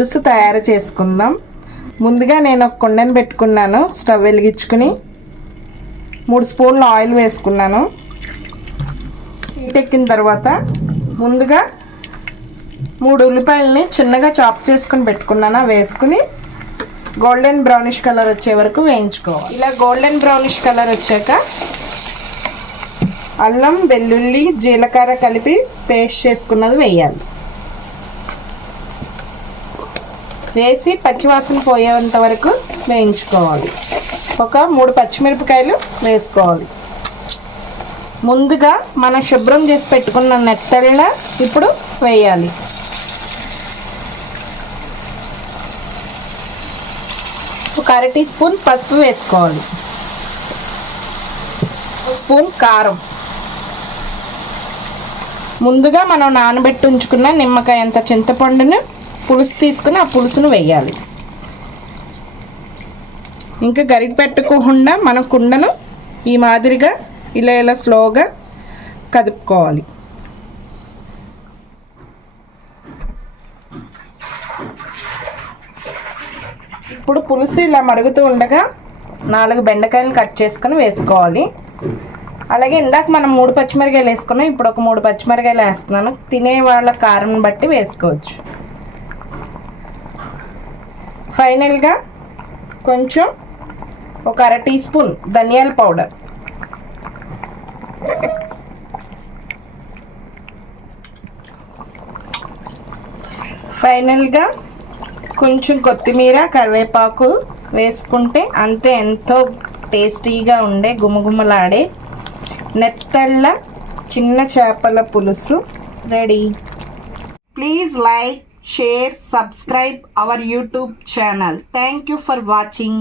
పులుసు తయారు చేసుకుందాం. ముందుగా నేను ఒక కుండను పెట్టుకున్నాను. స్టవ్ వెలిగించుకుని 3 స్పూన్ల ఆయిల్ వేసుకున్నాను. హీట్ ఎక్కిన తర్వాత ముందుగా 3 ఉల్లిపాయలని చిన్నగా చాప్ చేసుకుని పెట్టుకున్నాను. వేసుకుని గోల్డెన్ బ్రౌనిష్ కలర్ వచ్చే వరకు వేయించుకోవాలి. ఇలా గోల్డెన్ బ్రౌనిష్ కలర్ వచ్చాక అల్లం, వెల్లుల్లి, జీలకర్ర కలిపి పేస్ట్ చేసుకున్నది వేయాలి. వేసి పచ్చివాసన పోయేంత వరకు వేయించుకోవాలి. ఒక 3 పచ్చిమిరపకాయలు వేసుకోవాలి. ముందుగా మనం శుభ్రం చేసి పెట్టుకున్న నెత్తళ్ళ ఇప్పుడు వేయాలి. ఒక 1/2 టీ స్పూన్ పసుపు వేసుకోవాలి. 1 స్పూన్ కారం, ముందుగా మనం నానబెట్టి ఉంచుకున్న నిమ్మకాయ అంత చింతపండును పులుసు తీసుకుని ఆ పులుసును వేయాలి. ఇంకా గరిటె పెట్టుకోకుండా మనం కుండను ఈ మాదిరిగా ఇలా స్లోగా కదుపుకోవాలి. ఇప్పుడు పులుసు ఇలా మరుగుతూ ఉండగా 4 బెండకాయలను కట్ చేసుకొని వేసుకోవాలి. అలాగే ఇందాక మనం 3 పచ్చిమిరకాయలు వేసుకున్నాం. ఇప్పుడు ఒక 3 పచ్చిమిరకాయలు వేస్తున్నాను. తినే వాళ్ళ కారం బట్టి వేసుకోవచ్చు. ఫైనల్గా కొంచెం ఒక 1/2 టీ స్పూన్ ధనియాల పౌడర్, ఫైనల్గా కొంచెం కొత్తిమీర, కరివేపాకు వేసుకుంటే అంతే, ఎంతో టేస్టీగా ఉండే గుమగుమలాడే నెత్తళ్ళ చిన్న చేపల పులుసు ready. Please like, share, subscribe our YouTube channel. Thank you for watching.